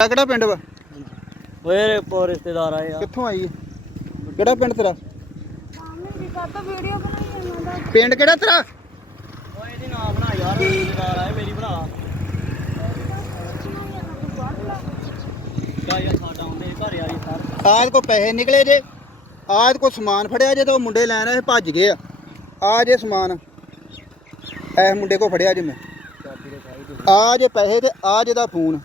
ਤੇਰਾ ਕਿਹੜਾ ਪਿੰਡ ਵਾ? ਓਏ ਪੋ ਰਿਸ਼ਤੇਦਾਰ ਆਏ ਆ ਕਿੱਥੋਂ ਆਈ ਹੈ ਕਿਹੜਾ ਪਿੰਡ ਤੇਰਾ? ਮੇਰੀ ਕਾਤਾ ਵੀਡੀਓ ਬਣਾਈ ਜਾਂਦਾ ਪਿੰਡ ਕਿਹੜਾ ਤੇਰਾ? ਓਏ ਇਹਦੀ ਨਾ ਬਣਾ ਯਾਰ ਰਿਸ਼ਤੇਦਾਰ ਆਏ ਮੇਰੀ ਬਣਾ ਕਾ ਯਾਰ ਸਾਡਾ ਹੁੰਦੇ ਘਰ ਯਾਰੀ ਸਰ ਆਜ ਕੋ ਪੈਸੇ ਨਿਕਲੇ ਜੇ ਆਜ ਕੋ ਸਮਾਨ ਫੜਿਆ ਜੇ ਤਾਂ ਮੁੰਡੇ ਲੈਣ ਆਏ ਭੱਜ ਗਏ ਆ। ਆ ਜੇ ਸਮਾਨ ਐ ਮੁੰਡੇ ਕੋ ਫੜਿਆ ਜੇ ਮੈਂ। ਆ ਜੇ ਪੈਸੇ ਤੇ ਆ ਜੇ ਦਾ ਫੋਨ।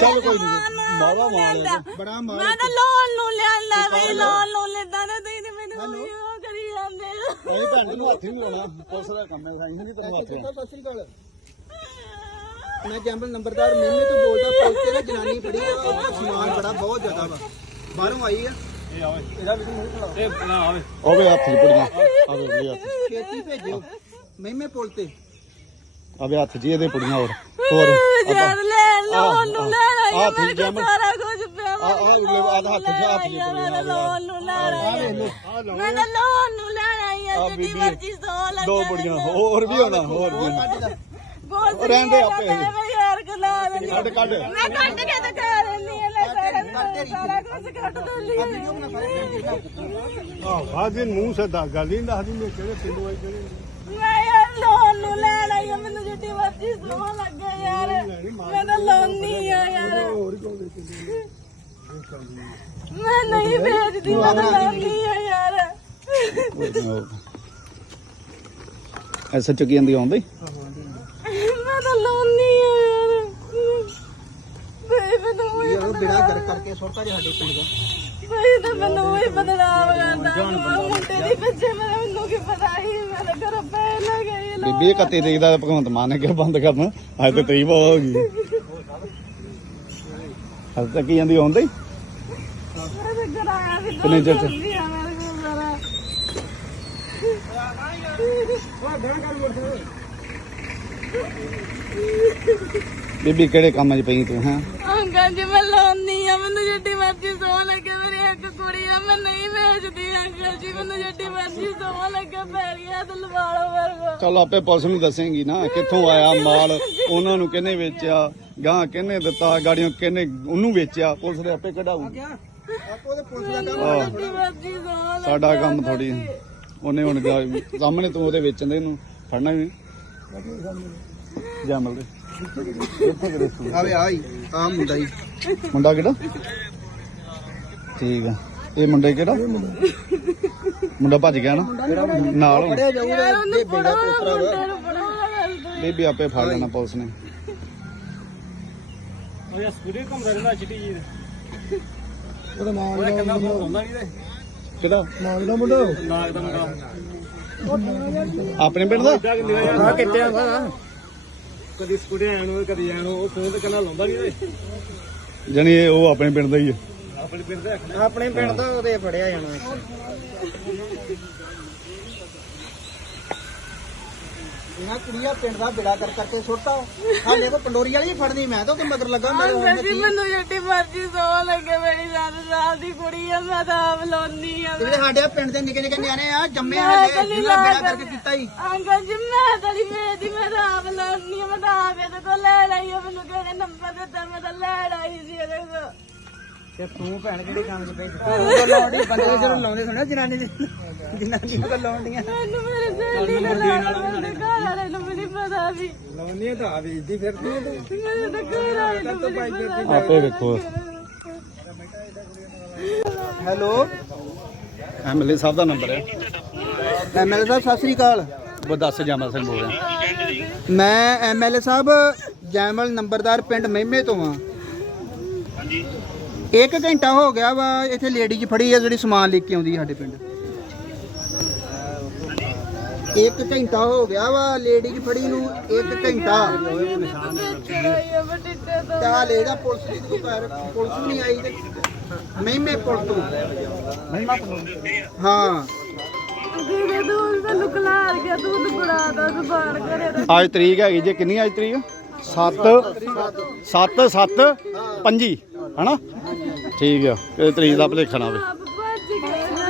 ਚੱਲ ਕੋਈ ਨਹੀਂ ਬਾਵਾ ਮਾਰ ਬੜਾ ਮਾਰ ਮੈਂ ਤਾਂ ਲੋਨ ਨੂੰ ਲਿਆਂਦਾ ਬਈ ਲੋਨ ਨੂੰ ਲੈਂਦਾ ਨਾ ਤੁਸੀਂ ਤੇ ਮੈਨੂੰ ਉਹ ਕਰੀ ਜਾਂਦੇ ਹੋ। ਨਹੀਂ ਭੈਣ ਨੂੰ ਹੱਥ ਨਹੀਂ ਲਾਉਣਾ ਪੁਲਿਸ ਦਾ ਕੰਮ ਹੈ ਸਾਈਂ ਨਹੀਂ ਤੈਨੂੰ ਹੱਥ ਲਾਉਣਾ। ਸਤਿ ਸ੍ਰੀ ਅਕਾਲ ਮੈਂ ਜੰਬਲ ਨੰਬਰਦਾਰ ਮੇਮੇ ਤੋਂ ਬੋਲਦਾ ਪੁਲਿਸ ਤੇ ਨਾ ਜਨਾਨੀ ਆ ਉਹਦਾ ਸਮਾਨ ਬੜਾ ਬਹੁਤ ਜ਼ਿਆਦਾ ਵਾ। ਬਾਹਰੋਂ ਆਈ ਆ। ਇਹ ਆਵੇ। ਇਹਦਾ ਵੀ ਮੂੰਹ ਖੜਾ ਇਹ ਨਾ ਆਵੇ। ਆਵੇ ਹੱਥ ਚ ਪੁੜੀਆਂ। ਆਵੇ ਲੈ ਹੱਥ ਛੇਤੀ ਭੇਜਿਓ। ਮੇਮੇ ਪੁਲ ਤੇ। ਆਵੇ ਹੱਥ ਜੀ ਇਹਦੇ ਪੁੜੀਆਂ ਹੋਰ। ਹੋਰ ਜਦ ਲੈ ਲੋਨ ਨੂੰ ਯਾਰ ਠੀਕ ਮੇਰੇ ਕੋਲ ਸਾਰਾ ਕੁਝ ਪਿਆ ਆਹ- ਆਹ ਲੈ, ਆਹ ਹੱਥ 'ਚ ਹੱਥ ਯਾਰ, ਪਈਆਂ, ਮੈਂ ਲੋਨ ਨੂੰ ਲੈਣਾ ਯਾਰ। ਮੈਂ ਤਾਂ ਲੋਨ ਨੂੰ ਲੈਣਾ ਯਾਰ ਜਿੱਦੀ ਮਰਜ਼ੀ ਸੌ ਲੱਗੇ ਦੋ ਪੁੜੀਆਂ ਹੋਰ ਵੀ ਹੋਣਾ ਹੋਰ ਵੀ ਬੋਲ ਰਹਿੰਦੇ ਆਪੇ। ਯਾਰ ਗਲਾ ਦੇ ਕੱਢ ਕੱਢ। ਮੈਂ ਕੱਢ ਕੇ ਤਾਂ ਕਰ ਆ ਲੈ ਸਾਰਾ ਕੁਝ ਕੱਢ ਦਿੰਦੀ ਆ ਆਹ ਅੱਜ ਮੂੰਹ ਸਿੱਧਾ ਗੱਲ ਹੀ ਦੱਸਦੀ ਮੈਂ ਕਿਹੜੇ ਪਿੰਡੋਂ ਆਈ ਕਿਹੜੇ ਮੈਂ ਯਾਰ ਲੋਨ ਨੂੰ ਲੈਣ ਆਈ ਆ ਮੈਨੂੰ ਜਿੱਡੀ ਮਰਜ਼ੀ ਸੋਹ ਲੱਗੇ ਯਾਰ। ਮੈਂ ਤਾਂ ਲੋਨੀ ਆ ਯਾਰ। ਮੈਂ ਨਹੀਂ ਵੇਚਦੀ ਮੈਂ ਤਾਂ ਲੋਨੀ ਆ ਯਾਰ। ਐਸਾ ਚੱਕੀ ਜਾਂਦੀ ਆਉਂਦੀ? ਮੈਂ ਤਾਂ ਲੋਨੀ ਆ ਯਾਰ ਬਈ ਮੈਨੂੰ ਉਹੀ ਇਹ ਕਰਕੇ ਸੁੱਟਾ ਜੇ ਸਾਡੇ ਪਿੰਡ ਦਾ। ਬਈ ਤਾਂ ਮੈਨੂੰ ਉਹੀ ਬਦਨਾਮ ਕਰਦਾ ਤੂੰ ਮੁੰਡੇ ਦੀ ਮੈਂ ਮੈਨੂੰ ਕੀ ਪਤਾ ਹੀ ਮੈਂ ਤਾਂ ਘਰੋਂ ਪੈ ਨਾ ਗਈ ਲੋਨ ਬੀਬੀ ਇਹ ਕੱਤੇ ਦੇਖਦਾ ਭਗਵੰਤ ਮਾਨ ਕਿਹਾ ਬੰਦ ਕਰਨਾ ਅੱਜ ਤੇ ਤਰੀ ਹੋ ਗਈ। ਅੱਜ ਤੱਕ ਜਾਂਦੀ ਆਉਂਦੀ ਕਿੰਨੇ ਚਿਰ ਚ? ਮੇਰੇ ਬੀਬੀ ਕਿਹੜੇ ਕੰਮ 'ਚ ਪਈ ਤੂੰ ਹੈਂ? ਅੰਕਲ ਜੀ ਮੈਂ ਲਾਉਣੀ ਆ ਮੈਨੂੰ ਜਿੱਡੀ ਮਰਜ਼ੀ ਸੋਹ ਲੱਗੇ ਮੇਰੀ ਇੱਕ ਕੁੜੀ ਆ ਮੈਂ ਨਹੀਂ ਵੇਚਦੀ ਅੰਕਲ ਜੀ ਮੈਨੂੰ ਜਿੱਡੀ ਮਰਜ਼ੀ ਸੋਹ ਲੱਗੇ ਪੈਰੀਆਂ ਤੇ ਲਵਾ ਲਓ ਮੇਰੇ ਕੋਲ। ਚੱਲ ਆਪੇ ਪੁਲਿਸ ਨੂੰ ਦੱਸੇਂਗੀ ਨਾ ਕਿੱਥੋਂ ਆਇਆ ਮਾਲ ਉਹਨਾਂ ਨੂੰ ਕਿਹਨੇ ਵੇਚਿਆ ਗਾਂ ਕਿਹਨੇ ਦਿੱਤਾ ਗਾੜੀਆਂ ਕਿਹਨੇ ਉਹਨੂੰ ਵੇਚਿਆ ਪੁਲਿਸ ਦੇ ਆਪੇ ਕਢਾਊ ਆਪੋ ਦੇ ਪੁਲਿਸ ਦਾ ਕੰਮ ਆਹ, ਜਿੱਡੀ ਮਰਜ਼ੀ ਸੋਹ ਲੱਗੇ ਸਾਡਾ ਕੰਮ ਥੋੜੀ ਉਹਨੇ ਹੁਣ ਸਾਹਮਣੇ ਤੂੰ ਉਹਦੇ ਵੇਚਣ ਦੇ ਇਹਨੂੰ ਫੜਨਾ ਵੀ ਜਮਲ ਦੇ। ਆਵੇ ਆਈ ਆ ਮੁੰਡਾ ਹੀ। ਮੁੰਡਾ ਕਿਹੜਾ? ਠੀਕ ਆ। ਇਹ ਮੁੰਡਾ ਕਿਹੜਾ? ਮੁੰਡਾ ਭੱਜ ਗਿਆ ਨਾ? ਨਾਲ ਹੁਣ ਫੜਿਆ ਜਾਊਗਾ ਇਹ ਬੇੜਾ ਪੋਤਰਾ ਵਾ ਤੈਨੂੰ ਬੜਾ ਬੀਬੀ ਆਪੇ ਫੜ ਲੈਣਾ ਪੁਲਿਸ ਨੇ। ਓਏ ਆ ਸਕੂਟਰ ਘੁੰਮਦਾ ਰਹਿੰਦਾ ਚਿੱਟੀ ਜੀ ਉਹਦਾ ਨਾਮ ਉਹਦਾ ਕਿੰਨਾ ਫੋਨ ਆਉਂਦਾ ਨਹੀਂ ਤੇ ਕਿਹੜਾ ਨਾਮ ਦਾ ਮੁੰਡਾ? ਨਾਗ ਦਾ ਮੁੰਡਾ? ਆਪਣੇ ਪਿੰਡ ਦਾ? ਆ ਕਿੱਥੇ ਆ? ਕਦੀ ਸਕੂਟਰ ਆਣ ਨੂੰ ਕਦੀ ਆਣ ਨੂੰ ਉਹ ਫੋਨ ਤੇ ਕੰਨਾ ਲਾਉਂਦਾ ਨਹੀਂ ਜਣੀ ਇਹ ਉਹ ਆਪਣੇ ਪਿੰਡ ਦਾ ਹੀ ਆ। ਆਪਣੇ ਪਿੰਡ ਦਾ ਆਪਣੇ ਪਿੰਡ ਦਾ ਉਹਦੇ ਫੜਿਆ ਜਾਣਾ। ਇਹਨਾਂ ਕੁੜੀਆਂ ਪਿੰਡ ਦਾ ਬਿੜਾ ਕਰ ਕਰਕੇ ਸੁੱਟਾ ਹਾਲੇ ਕੋ ਪੰਡੋਰੀ ਵਾਲੀ ਫੜਨੀ ਮੈਂ ਤਾਂ ਉਹਦੇ ਮਗਰ ਲੱਗਾ ਮੇਰੇ ਅੰਕਲ ਜੀ ਮੈਨੂੰ ਜਿੱਡੀ ਮਰਜ਼ੀ ਸੋਹ ਲੱਗੇ ਮੇਰੀ ਸੱਤ ਸਾਲ ਦੀ ਕੁੜੀ ਆ ਮੈਂ ਤਾਂ ਆਪ ਆ ਜਿਹੜੇ ਸਾਡੇ ਪਿੰਡ ਦੇ ਨਿੱਕੇ ਨਿੱਕੇ ਨਿਆਣੇ ਆ ਜੰਮੇ ਹਲੇ ਤਾਂ ਜਿਹਨਾਂ ਬਿੜਾ ਕਰਕੇ ਕੀਤਾ ਹੀ। ਅੰਕਲ ਜੀ ਮੈਂ ਤਾਂ ਨਹੀਂ ਵੇਚਦੀ ਮੈਂ ਤਾਂ ਆਪ ਆ ਮੈਂ ਤਾਂ ਆਪ ਇਹਦੇ ਕੋਲ ਲੈ ਲਈ ਆ ਮੈਨੂੰ ਕਿਹਨੇ ਨੰਬਰ ਦਿੱਤਾ ਮੈਂ ਤਾਂ ਲੈ ਲਈ ਸੀ ਇਹਦੇ ਕੋਲ। ਤੇ ਤੂੰ ਭੈਣ ਕਿਹੜੇ ਕੰਮ 'ਚ ਪਈ ਤੂੰ ਲਾਉਂਦੀ ਬੰਦੇ ਜਦੋਂ ਲਾਉਂਦੇ ਸੁਣਿਆ ਜਨਾਨੀ ਜਨਾਨੀ ਨੂੰ ਲਾਉਂਦੀਆਂ ਮੈਨੂੰ ਮੇਰੇ ਸਹੇਲੀ ਨੇ ਲਾਇਆ ਮੇਰੇ ਘਰ ਵਾਲੇ ਨੂੰ ਵੀ ਨਹੀਂ ਪਤਾ ਸੀ। ਲਾਉਂਦੀਆਂ ਤਾਂ ਆ ਵੇਚਦੀ ਫਿਰਦੀ ਹੈ ਮੇਰੇ ਤਾਂ ਘਰ ਵਾਲੇ ਨੂੰ ਵੀ ਨਹੀਂ ਪਤਾ ਆਪੇ ਵੇਖੋ। ਹੈਲੋ? ਐਮਐਲਏ ਸਾਹਿਬ ਦਾ ਨੰਬਰ ਹੈ। ਐਮਐਲਏ ਸਾਹਿਬ ਸਤਿ ਸ੍ਰੀ ਅਕਾਲ। ਉਹ ਦੱਸ ਜਮਲ ਸਿੰਘ ਬੋਲ ਰਿਹਾ। ਮੈਂ ਐਮਐਲਏ ਸਾਹਿਬ ਜੈਮਲ ਨੰਬਰਦਾਰ ਪਿੰਡ ਮਹਿਮੇ ਤੋਂ ਆ ਇੱਕ ਘੰਟਾ ਹੋ ਗਿਆ ਵਾ ਇੱਥੇ ਲੇਡੀਜ਼ ਫੜੀ ਆ ਜਿਹੜੀ ਸਮਾਨ ਲੈ ਕੇ ਆਉਂਦੀ ਸਾਡੇ ਪਿੰਡ। ਇੱਕ ਘੰਟਾ ਹੋ ਗਿਆ ਵਾ ਲੇਡੀਜ਼ ਫੜੀ ਨੂੰ ਇੱਕ ਘੰਟਾ। ਤੇ ਆ ਲੈ ਦਾ ਪੁਲਿਸ ਦੀ ਘਰ ਪੁਲਿਸ ਵੀ ਨਹੀਂ ਆਈ ਤੇ ਮਹਿਮੇ ਪੁਲਿਸ ਤੋਂ। ਮਹਿਮਾ ਹਾਂ। ਅੱਜ ਤਰੀਕ ਹੈਗੀ ਜੇ ਕਿੰਨੀ ਅੱਜ ਤਰੀਕ? 7 7 7 25 ਹਨਾ? ਠੀਕ ਆ ਇਹ ਤਰੀਕ ਦਾ ਭਲੇਖਾ ਨਾ ਹੋਵੇ